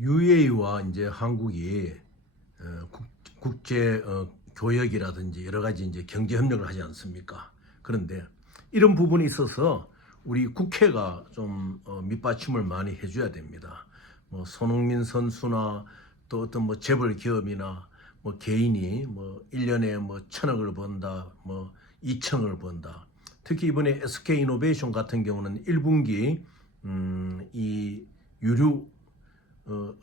UAE와 이제 한국이 국제 교역이라든지 여러 가지 이제 경제 협력을 하지 않습니까? 그런데 이런 부분에 있어서 우리 국회가 좀 밑받침을 많이 해줘야 됩니다. 뭐 손흥민 선수나 또 어떤 뭐 재벌 기업이나 뭐 개인이 뭐 1년에 뭐 1,000억을 번다, 뭐 2천억을 번다. 특히 이번에 SK이노베이션 같은 경우는 1분기 이 유류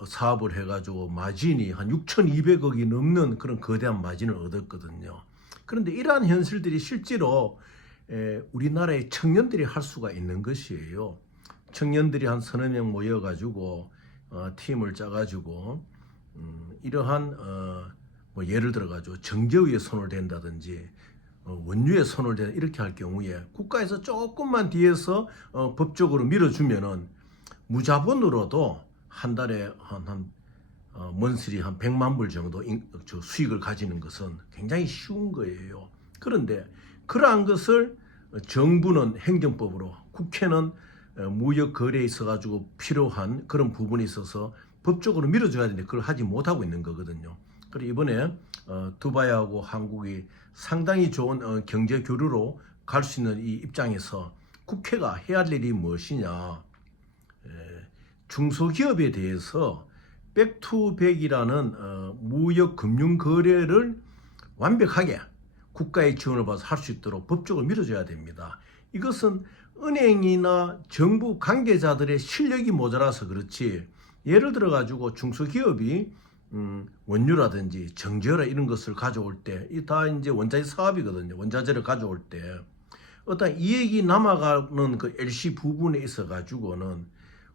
사업을 해가지고 마진이 한 6,200억이 넘는 그런 거대한 마진을 얻었거든요. 그런데 이러한 현실들이 실제로 우리나라의 청년들이 할 수가 있는 것이에요. 청년들이 한 서너 명 모여가지고 팀을 짜가지고 이러한 뭐 예를 들어가지고 정제위에 손을 댄다든지 원유에 손을 댄 이렇게 할 경우에 국가에서 조금만 뒤에서 법적으로 밀어주면은 무자본으로도 한 달에 먼슬이 한 100만 불 정도 수익을 가지는 것은 굉장히 쉬운 거예요. 그런데 그러한 것을 정부는 행정법으로, 국회는 무역 거래에 있어 가지고 필요한 그런 부분이 있어서 법적으로 밀어줘야 되는데 그걸 하지 못하고 있는 거거든요. 그리고 이번에 두바이하고 한국이 상당히 좋은 경제 교류로 갈 수 있는 이 입장에서 국회가 해야 할 일이 무엇이냐? 중소기업에 대해서 백투백이라는 무역 금융 거래를 완벽하게 국가의 지원을 받아서 할 수 있도록 법적으로 밀어줘야 됩니다. 이것은 은행이나 정부 관계자들의 실력이 모자라서 그렇지, 예를 들어 가지고 중소기업이 원유라든지 정제라 이런 것을 가져올 때, 이 다 이제 원자재 사업이거든요. 원자재를 가져올 때 어떤 이익이 남아가는 그 LC 부분에 있어 가지고는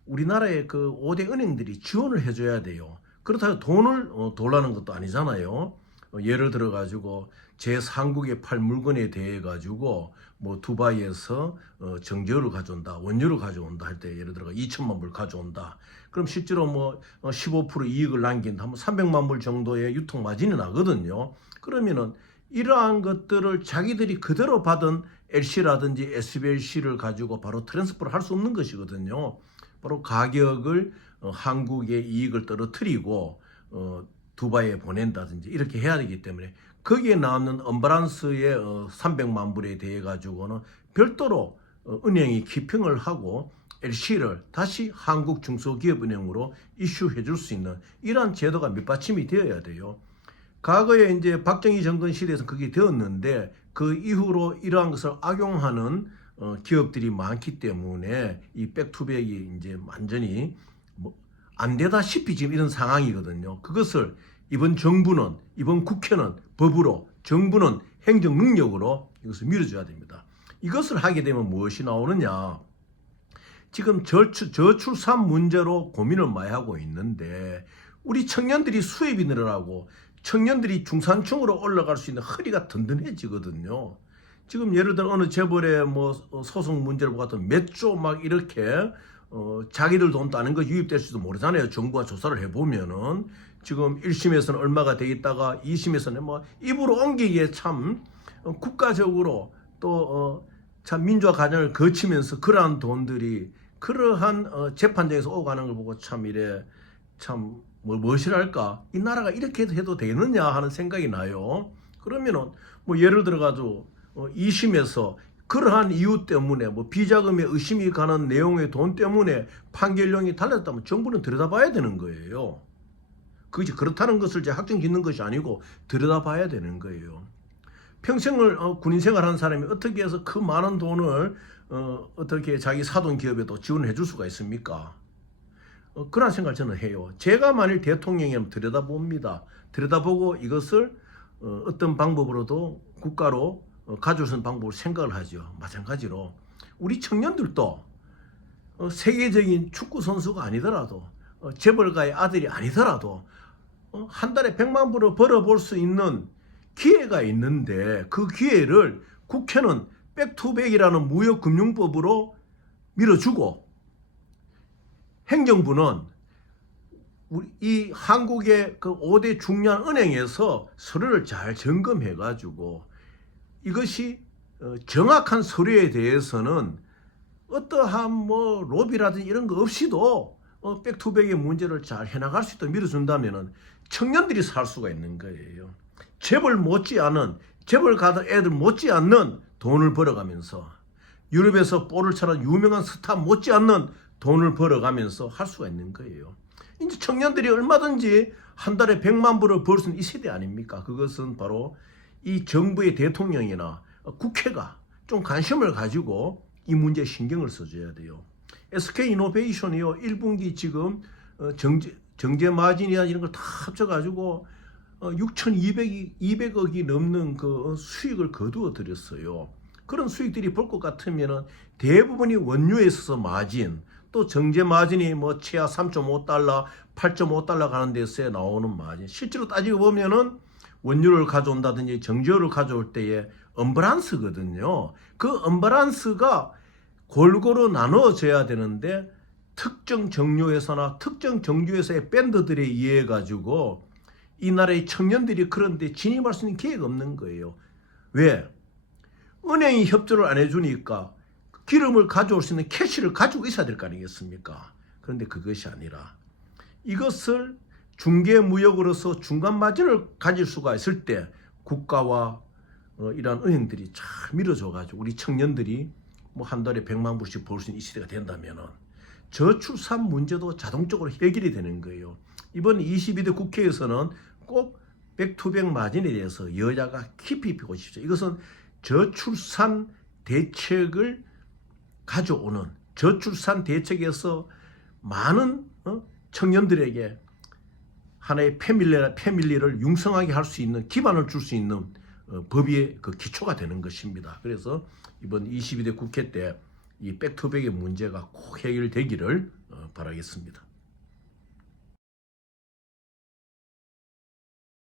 우리나라의 그 5대 은행들이 지원을 해줘야 돼요. 그렇다고 돈을 돌라는 것도 아니잖아요. 예를 들어 가지고 제3국에 팔 물건에 대해 가지고 뭐 두바이에서 정제유를 가져온다, 원유를 가져온다 할 때 예를 들어 2천만 불 가져온다. 그럼 실제로 뭐 15% 이익을 남긴다 하면 300만 불 정도의 유통 마진이 나거든요. 그러면은 이러한 것들을 자기들이 그대로 받은 LC라든지 SBLC를 가지고 바로 트랜스퍼를 할 수 없는 것이거든요. 바로 가격을 한국의 이익을 떨어뜨리고 두바이에 보낸다든지 이렇게 해야 되기 때문에 거기에 나오는 언밸런스의 300만 불에 대해 가지고는 별도로 은행이 키핑을 하고 LC를 다시 한국 중소기업은행으로 이슈해 줄 수 있는 이러한 제도가 밑받침이 되어야 돼요. 과거에 이제 박정희 정권 시대에서 그게 되었는데 그 이후로 이러한 것을 악용하는 기업들이 많기 때문에 이 백투백이 이제 완전히 뭐 안 되다시피 지금 이런 상황이거든요. 그것을 이번 정부는, 이번 국회는 법으로, 정부는 행정 능력으로 이것을 밀어줘야 됩니다. 이것을 하게 되면 무엇이 나오느냐? 지금 저출산 문제로 고민을 많이 하고 있는데 우리 청년들이 수입이 늘어나고 청년들이 중산층으로 올라갈 수 있는 허리가 든든해지거든요. 지금 예를 들어 어느 재벌의 뭐 소송 문제를 보았던 몇 조 막 이렇게 자기들 돈 따는 거 유입될 수도 모르잖아요. 정부가 조사를 해보면은 지금 1심에서는 얼마가 돼 있다가 2심에서는 뭐 입으로 옮기기에 참 국가적으로 또 참 민주화 과정을 거치면서 그러한 돈들이 그러한 재판장에서 오고 가는 걸 보고 참 이래 참 무엇이랄까 이 나라가 이렇게 해도 되느냐 하는 생각이 나요. 그러면은 뭐 예를 들어 가지고 2심에서 그러한 이유 때문에 뭐 비자금에 의심이 가는 내용의 돈 때문에 판결령이 달랐다면 정부는 들여다봐야 되는 거예요. 그것이 그렇다는 것을 이제 확정 짓는 것이 아니고 들여다봐야 되는 거예요. 평생을 군인 생활하는 사람이 어떻게 해서 그 많은 돈을 어떻게 자기 사돈 기업에도 지원해 줄 수가 있습니까? 그런 생각을 저는 해요. 제가 만일 대통령이면 들여다봅니다. 들여다보고 이것을 어떤 방법으로도 국가로 가져올 수 있는 방법을 생각을 하죠. 마찬가지로 우리 청년들도 세계적인 축구 선수가 아니더라도 재벌가의 아들이 아니더라도 한 달에 100만 불을 벌어볼 수 있는 기회가 있는데 그 기회를 국회는 백투백이라는 무역금융법으로 밀어주고 행정부는 우리 이 한국의 그 5대 중요한 은행에서 서류를 잘 점검해 가지고 이것이 정확한 서류에 대해서는 어떠한 뭐 로비라든지 이런 거 없이도 백투백의 문제를 잘 해나갈 수 있도록 밀어준다면은 청년들이 살 수가 있는 거예요. 재벌 못지않은 재벌 가던 애들 못지않는 돈을 벌어가면서 유럽에서 볼을 차는 유명한 스타 못지않는 돈을 벌어가면서 할 수가 있는 거예요. 이제 청년들이 얼마든지 한 달에 100만 불을 벌 수 있는 이 세대 아닙니까? 그것은 바로 이 정부의 대통령이나 국회가 좀 관심을 가지고 이 문제에 신경을 써줘야 돼요. SK이노베이션이요 1분기 지금 정제 마진이나 이런 걸 다 합쳐가지고 6,200억이 넘는 그 수익을 거두어 들였어요. 그런 수익들이 볼 것 같으면은 대부분이 원유에 있어서 마진, 또 정제 마진이 뭐 최하 3.5달러, 8.5달러 가는 데서 나오는 마진. 실제로 따지고 보면은 원유를 가져온다든지 정제를 가져올 때의 언밸런스거든요. 그 언밸런스가 골고루 나눠져야 되는데 특정 정유회사나 특정 정유회사의 밴드들에 의해 가지고 이 나라의 청년들이 그런데 진입할 수 있는 기회가 없는 거예요. 왜? 은행이 협조를 안 해주니까 기름을 가져올 수 있는 캐시를 가지고 있어야 될 거 아니겠습니까? 그런데 그것이 아니라 이것을 중개무역으로서 중간 마진을 가질 수가 있을 때 국가와 이러한 은행들이 잘 밀어줘가지고 우리 청년들이 뭐 한 달에 100만 불씩 벌 수 있는 이 시대가 된다면은 저출산 문제도 자동적으로 해결이 되는 거예요. 이번 22대 국회에서는 꼭 백투백 마진에 대해서 여야가 깊이 보십시오. 이것은 저출산 대책을 가져오는 저출산 대책에서 많은 청년들에게 하나의 패밀리를 융성하게 할 수 있는 기반을 줄 수 있는 법의 그 기초가 되는 것입니다. 그래서 이번 22대 국회 때 이 백투백의 문제가 꼭 해결되기를 바라겠습니다.